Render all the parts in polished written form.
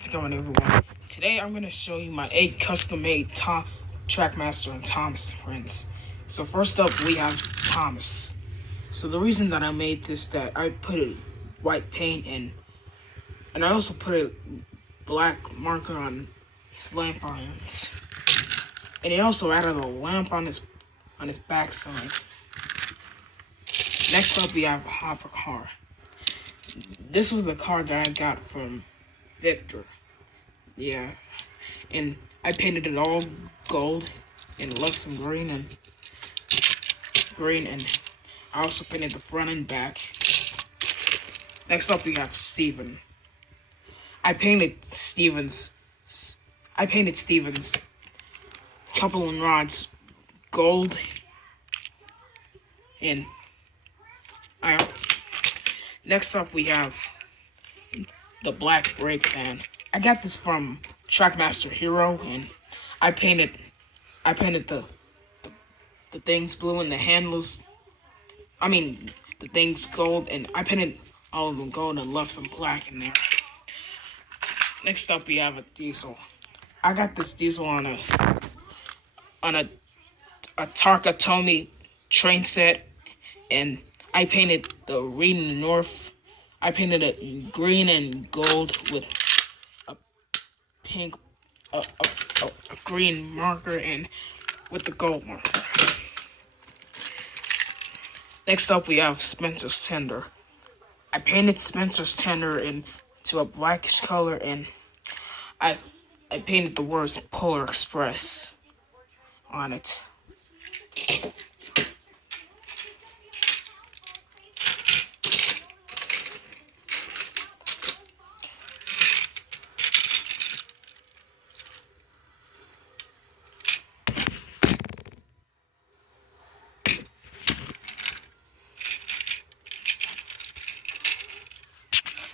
How's it going, everyone? Today I'm going to show you my 8 custom-made Trackmaster and Thomas friends. So first up we have Thomas. So the reason that I made this, that I put a white paint in, and I also put a black marker on his lamp irons. And he also added a lamp on his backside. Next up we have a hopper car. This was the car that I got from Victor. Yeah, and I painted it all gold and left some green, and I also painted the front and back. Next up we have Steven. I painted Steven's couple and rods gold, and next up we have the black brake pan. I got this from Trackmaster Hero, and I painted the things blue and the handles. The things gold, and I painted all of them gold and left some black in there. Next up, we have a diesel. I got this diesel on a tomy train set, and I painted the Reading North. I painted it green and gold with a pink, a green marker, and with the gold marker. Next up, we have Spencer's Tender. I painted Spencer's Tender into a blackish color, and I painted the words Polar Express on it.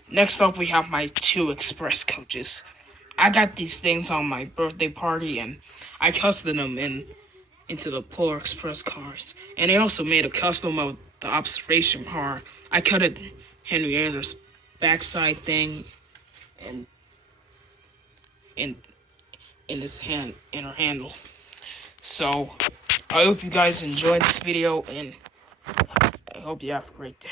Next up, we have my 2 express coaches. I got these things on my birthday party, and I custom them into the Polar Express cars. And I also made a custom of the observation car. I cut it Henrietta's backside thing, and in her handle. So I hope you guys enjoyed this video, and I hope you have a great day.